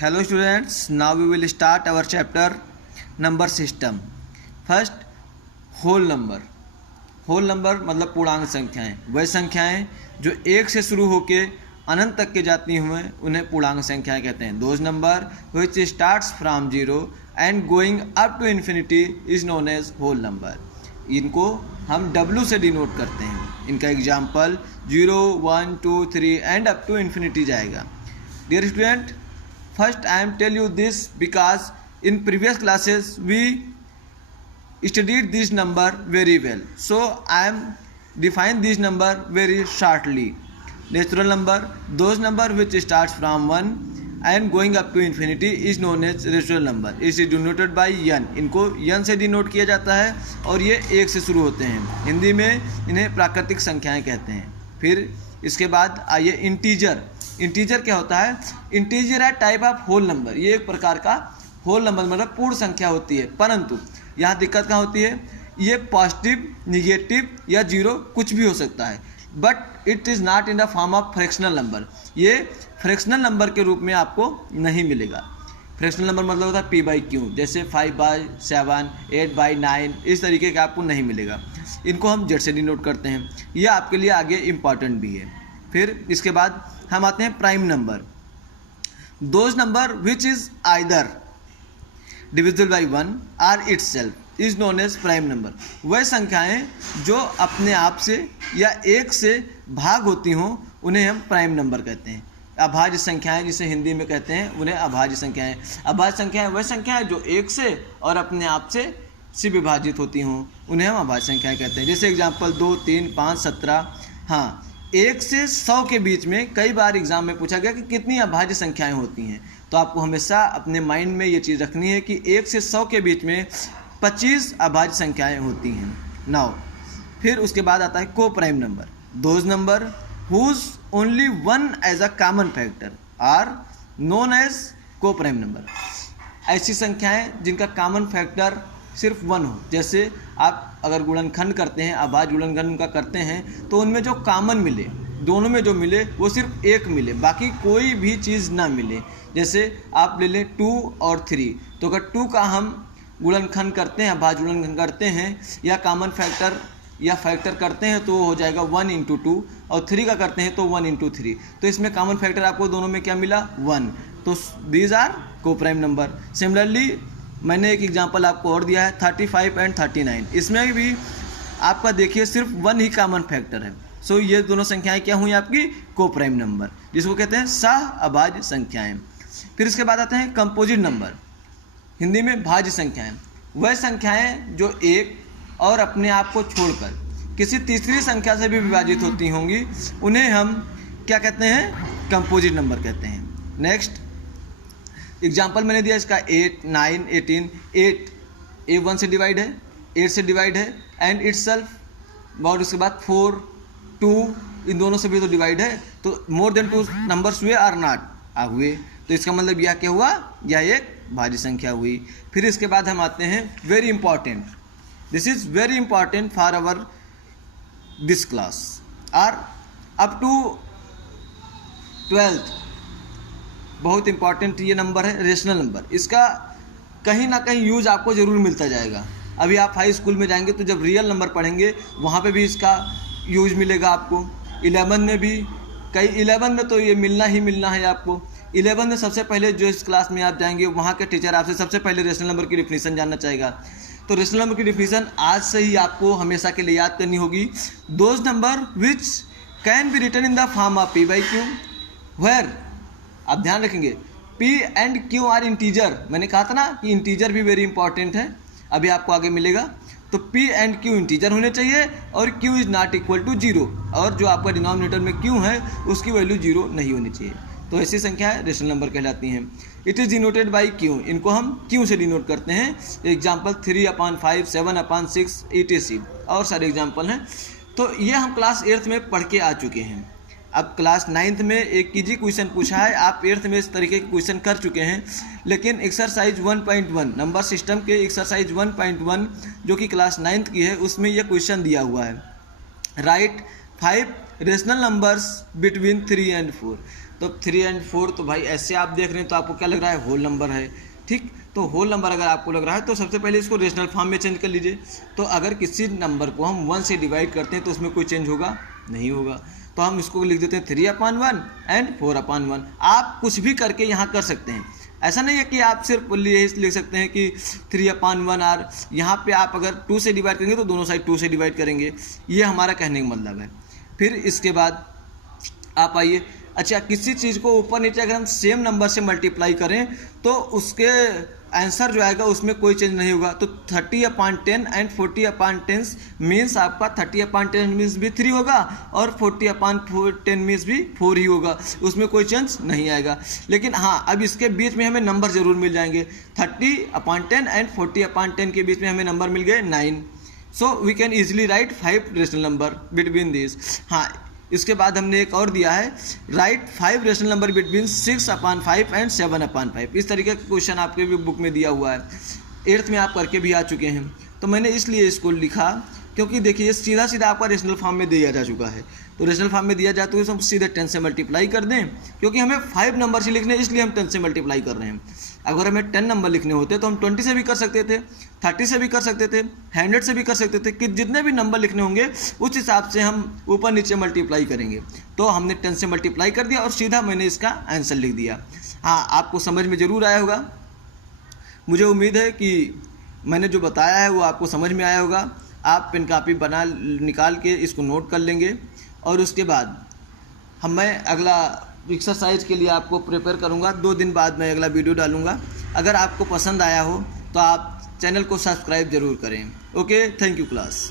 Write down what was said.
Hello students, now we will start our chapter number system. First, whole number. Whole number मतलब पूर्णांक संख्याएं, वह संख्याएं जो एक से शुरू होकर अनंत तक के जाती हुए उन्हें पूर्णांक संख्याएं कहते हैं. Those number which starts from zero and going up to infinity is known as whole number. इनको हम W से डिनोट करते हैं. इनका example 0, 1, 2, 3 and up to infinity जाएगा. Dear student, first I am tell you this because in previous classes we studied this number very well, so I am define this number very shortly. Natural number, those number which starts from 1 and going up to infinity is known as natural number. It is denoted by n. इनको n से denote किया जाता है और ये एक से शुरू होते हैं. हिंदी में इन्हें प्राकृतिक संख्याएं कहते हैं. फिर इसके बाद आइए इंटीजर. इंटीजर क्या होता है? इंटीजर है टाइप ऑफ होल नंबर. ये एक प्रकार का होल नंबर मतलब पूर्ण संख्या होती है, परंतु यहाँ दिक्कत क्या होती है, ये पॉजिटिव, निगेटिव या जीरो कुछ भी हो सकता है, but it is not in the form of fractional number. ये फ्रैक्शनल नंबर के रूप में आपको नहीं मिलेगा. फ्रैक्शनल नंबर मतलब होता है p/q, जैसे 5/7, 8/9, इस तरीके का आपको नहीं मिलेगा. इनको हम z से डिनोट करते हैं. ये आपके लिए आगे इम्पॉर्टेंट भी है. फिर इसके बाद हम आते हैं prime number. Those number which is either divisible by 1 or itself is known as prime number. वह संख्याएं जो अपने आप से या एक से भाग होती हों उन्हें हम प्राइम नंबर कहते हैं. अभाज्य संख्याएं जिसे हिंदी में कहते हैं उन्हें अभाज्य संख्याएं. अभाज्य संख्याएं वह संख्याएं जो एक से और अपने आप से विभाजित होती हों उन्हें हम अभाज्य संख्याएं कहते हैं. जैसे एग्जाम्पल 2, 3, 5, 17. हाँ, 1 से 100 के बीच में कई बार एग्जाम में पूछा गया कि कितनी अभाज्य संख्याएं होती हैं, तो आपको हमेशा अपने माइंड में ये चीज़ रखनी है कि 1 से 100 के बीच में 25 अभाज्य संख्याएं होती हैं. नाउ फिर उसके बाद आता है co prime number. Those number whose only one as a common factor are known as co prime number. ऐसी संख्याएं जिनका कॉमन फैक्टर सिर्फ 1 हो. जैसे आप अगर गुणनखंड करते हैं, अभाज्य गुणनखंड का करते हैं, तो उनमें जो कॉमन मिले, दोनों में जो मिले वो सिर्फ 1 मिले, बाकी कोई भी चीज़ ना मिले. जैसे आप ले लें 2 और 3, तो अगर 2 का हम गुणनखंड करते हैं, अभाज्य गुणनखंड करते हैं या कॉमन फैक्टर या फैक्टर करते हैं तो हो जाएगा 1 × 2, और 3 का करते हैं तो 1 × 3. तो इसमें कॉमन फैक्टर आपको दोनों में क्या मिला? 1. तो दीज आर को प्राइम नंबर. सिमिलरली मैंने एक एग्जांपल आपको और दिया है 35 एंड 39. इसमें भी आपका देखिए सिर्फ 1 ही कॉमन फैक्टर है. सो ये दोनों संख्याएं क्या हुई आपकी? को प्राइम नंबर, जिसको कहते हैं सह अभाज्य संख्याएं. फिर इसके बाद आते हैं कंपोजिट नंबर, हिंदी में भाज्य संख्याएं. वह संख्याएं जो एक और अपने आप को छोड़कर किसी तीसरी संख्या से भी विभाजित होती होंगी उन्हें हम क्या कहते हैं? कंपोजिट नंबर कहते हैं. नेक्स्ट एग्जाम्पल मैंने दिया इसका 8, 9, 18. 8 1 से डिवाइड है, 8 से डिवाइड है एंड इटसेल्फ. और उसके बाद 4, 2, इन दोनों से भी तो डिवाइड है. तो मोर देन 2 नंबर्स हुए आर नॉट हुए, तो इसका मतलब यह क्या हुआ? यह एक भाज्य संख्या हुई. फिर इसके बाद हम आते हैं very important. This is very important for our this class or up to 12th. बहुत इंपॉर्टेंट ये नंबर है, रेशनल नंबर. इसका कहीं ना कहीं यूज आपको ज़रूर मिलता जाएगा. अभी आप हाई स्कूल में जाएंगे तो जब रियल नंबर पढ़ेंगे वहाँ पे भी इसका यूज मिलेगा आपको. 11 में भी 11 में तो ये मिलना ही मिलना है आपको. 11 में सबसे पहले जो इस क्लास में आप जाएंगे वहाँ के टीचर आपसे सबसे पहले रेशनल नंबर की डिफिनीशन जानना चाहेगा. तो रेशनल नंबर की डिफिनीशन आज से ही आपको हमेशा के लिए याद करनी होगी. Those number which can be written in the form of p/q where, आप ध्यान रखेंगे p and q are integer. मैंने कहा था ना कि इंटीजर भी वेरी इंपॉर्टेंट है, अभी आपको आगे मिलेगा. तो p एंड q इंटीजर होने चाहिए और q is not equal to 0, और जो आपका डिनोमिनेटर में q है उसकी वैल्यू 0 नहीं होनी चाहिए. तो ऐसी संख्याएं रेशनल नंबर कहलाती हैं. It is denoted by q. इनको हम q से डिनोट करते हैं. Example 3/5, 7/6, etc. और सारे एग्जाम्पल हैं. तो ये हम क्लास 8th में पढ़ के आ चुके हैं. अब क्लास 9th में एक कीजी क्वेश्चन पूछा है, आप 8th में इस तरीके के क्वेश्चन कर चुके हैं, लेकिन एक्सरसाइज 1.1 नंबर सिस्टम के एक्सरसाइज 1.1 जो कि क्लास 9th की है उसमें यह क्वेश्चन दिया हुआ है. Write 5 rational numbers between 3 and 4. तो 3 और 4 तो भाई ऐसे आप देख रहे हैं तो आपको क्या लग रहा है, होल नंबर है। ठीक, तो होल नंबर अगर आपको लग रहा है तो सबसे पहले इसको रेशनल फॉर्म में चेंज कर लीजिए। तो अगर किसी नंबर को हम 1 से डिवाइड करते हैं तो उसमें कोई चेंज होगा, नहीं होगा। तो हम इसको लिख देते हैं 3/1 एंड 4/1। आप कुछ भी करके यहाँ कर सकते हैं, ऐसा नहीं है कि आप सिर्फ यही लिख सकते हैं कि 3/1 और यहाँ पे आप अगर 2 से डिवाइड करेंगे तो दोनों साइड 2 से डिवाइड करेंगे, ये हमारा कहने का मतलब है। फिर इसके बाद आप आइए, अच्छा किसी चीज़ को ऊपर नीचे अगर हम सेम नंबर से मल्टीप्लाई करें तो उसके आंसर जो आएगा उसमें कोई चेंज नहीं होगा। तो 30/10 एंड 40/10 मीन्स आपका 30/10 मीन्स भी 3 होगा और 40/10 मीन्स भी 4 ही होगा, उसमें कोई चेंज नहीं आएगा। लेकिन हाँ, अब इसके बीच में हमें नंबर ज़रूर मिल जाएंगे। 30/10 एंड 40/10 के बीच में हमें नंबर मिल गए 9। So we can easily write 5 rational number between this. हाँ, इसके बाद हमने एक और दिया है, write 5 rational number between 6/5 and 7/5। इस तरीके का क्वेश्चन आपके भी बुक में दिया हुआ है, 8th में आप करके भी आ चुके हैं। तो मैंने इसलिए इसको लिखा क्योंकि देखिए सीधा सीधा आपका रेशनल फॉर्म में दिया जा चुका है। तो रेशनल फॉर्म में दिया जाता है तो हम सीधे 10 से मल्टीप्लाई कर दें, क्योंकि हमें 5 नंबर से लिखने इसलिए हम 10 से मल्टीप्लाई कर रहे हैं। अगर हमें 10 नंबर लिखने होते तो हम 20 से भी कर सकते थे, 30 से भी कर सकते थे, 100 से भी कर सकते थे, कि जितने भी नंबर लिखने होंगे उस हिसाब से हम ऊपर नीचे मल्टीप्लाई करेंगे। तो हमने 10 से मल्टीप्लाई कर दिया और सीधा मैंने इसका आंसर लिख दिया। हाँ, आपको समझ में ज़रूर आया होगा, मुझे उम्मीद है कि मैंने जो बताया है वो आपको समझ में आया होगा। आप पेन कापी निकाल के इसको नोट कर लेंगे और उसके बाद मैं अगला एक्सरसाइज के लिए आपको प्रिपेयर करूंगा। 2 दिन बाद मैं अगला वीडियो डालूंगा। अगर आपको पसंद आया हो तो आप चैनल को सब्सक्राइब ज़रूर करें। Okay, thank you class.